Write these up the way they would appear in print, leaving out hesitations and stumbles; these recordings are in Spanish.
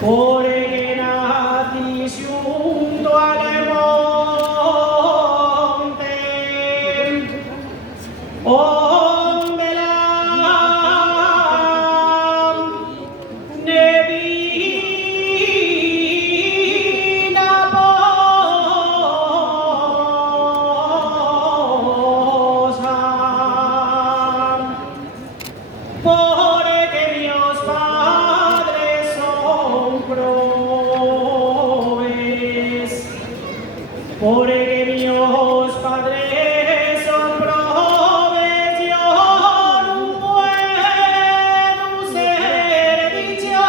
porque nací junto al monte, donde la neblina posa, porque Dios Padre son probes, porque Dios Padre son probes, yo no puedo ser dichosa.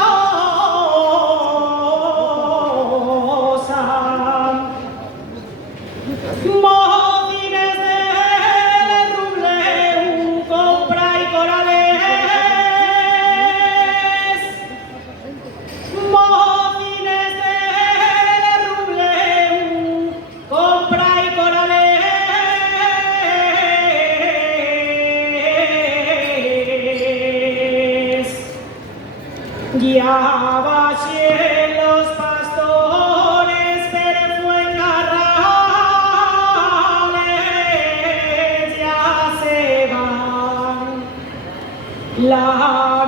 Motines de rubleu, compra y corales. Motines de rubleu, compra y corales. Ya vacié los pastores, pero fue carrales, ya se van. La